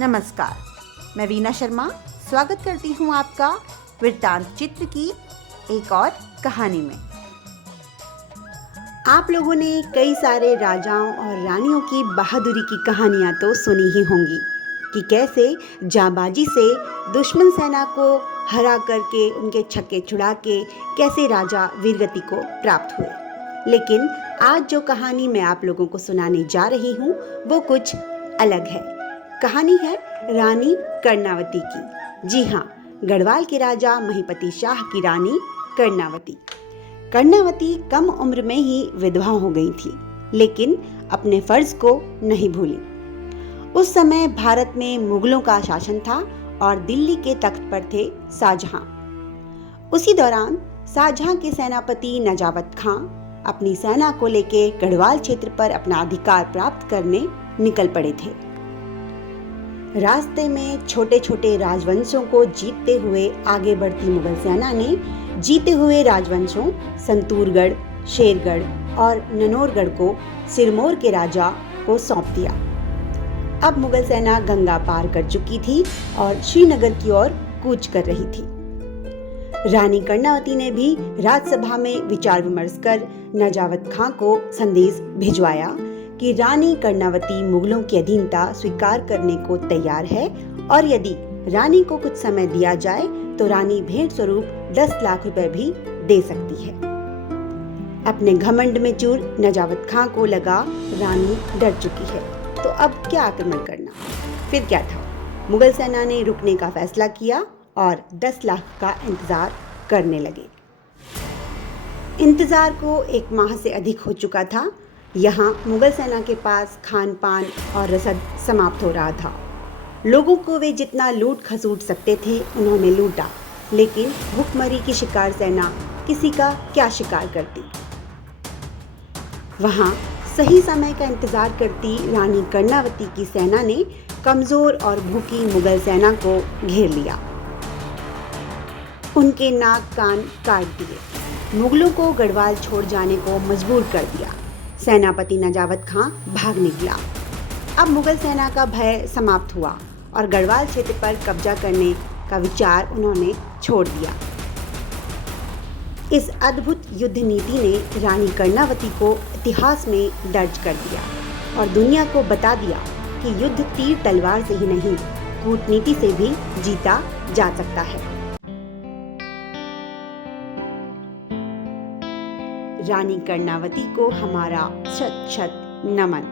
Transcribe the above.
नमस्कार, मैं वीना शर्मा स्वागत करती हूँ आपका वृत्तांत चित्र की एक और कहानी में। आप लोगों ने कई सारे राजाओं और रानियों की बहादुरी की कहानियाँ तो सुनी ही होंगी कि कैसे जांबाजी से दुश्मन सेना को हरा करके उनके छक्के छुड़ा के कैसे राजा वीरगति को प्राप्त हुए। लेकिन आज जो कहानी मैं आप लोगों को सुनाने जा रही हूँ वो कुछ अलग है। कहानी है रानी कर्णावती की। जी हाँ, गढ़वाल के राजा महीपति शाह की रानी कर्णावती। कर्णावती कम उम्र में ही विधवा हो गई थी, लेकिन अपने फर्ज को नहीं भूली। उस समय भारत में मुगलों का शासन था और दिल्ली के तख्त पर थे शाहजहां। उसी दौरान शाहजहां के सेनापति नजावत खां अपनी सेना को लेकर गढ़वाल क्षेत्र पर अपना अधिकार प्राप्त करने निकल पड़े थे। रास्ते में छोटे छोटे राजवंशों को जीतते हुए आगे बढ़ती मुगल सेना ने जीते हुए राजवंशों संतूरगढ़, शेरगढ़ और ननौरगढ़ को सिरमौर के राजा को सौंप दिया। अब मुगल सेना गंगा पार कर चुकी थी और श्रीनगर की ओर कूच कर रही थी। रानी कर्णावती ने भी राज्यसभा में विचार विमर्श कर नजावत खां को संदेश भिजवाया कि रानी कर्णावती मुगलों की अधीनता स्वीकार करने को तैयार है और यदि रानी को कुछ समय दिया जाए तो रानी भेंट स्वरूप 10 लाख रुपए भी दे सकती है। अपने घमंड में चूर नजावत खां को लगा रानी डर चुकी है, तो अब क्या आक्रमण करना। फिर क्या था, मुगल सेना ने रुकने का फैसला किया और 10 लाख का इंतजार करने लगे। इंतजार को 1 माह से अधिक हो चुका था। यहाँ मुगल सेना के पास खान पान और रसद समाप्त हो रहा था। लोगों को वे जितना लूट खसूट सकते थे उन्होंने लूटा, लेकिन भूखमरी की शिकार सेना किसी का क्या शिकार करती। वहाँ सही समय का इंतजार करती रानी कर्णावती की सेना ने कमजोर और भूखी मुगल सेना को घेर लिया। उनके नाक कान काट दिए, मुगलों को गढ़वाल छोड़ जाने को मजबूर कर दिया। सेनापति नजावत खां भाग निकला। अब मुगल सेना का भय समाप्त हुआ और गढ़वाल क्षेत्र पर कब्जा करने का विचार उन्होंने छोड़ दिया। इस अद्भुत युद्ध नीति ने रानी कर्णावती को इतिहास में दर्ज कर दिया और दुनिया को बता दिया कि युद्ध तीर तलवार से ही नहीं, कूटनीति से भी जीता जा सकता है। रानी कर्णावती को हमारा शत शत नमन।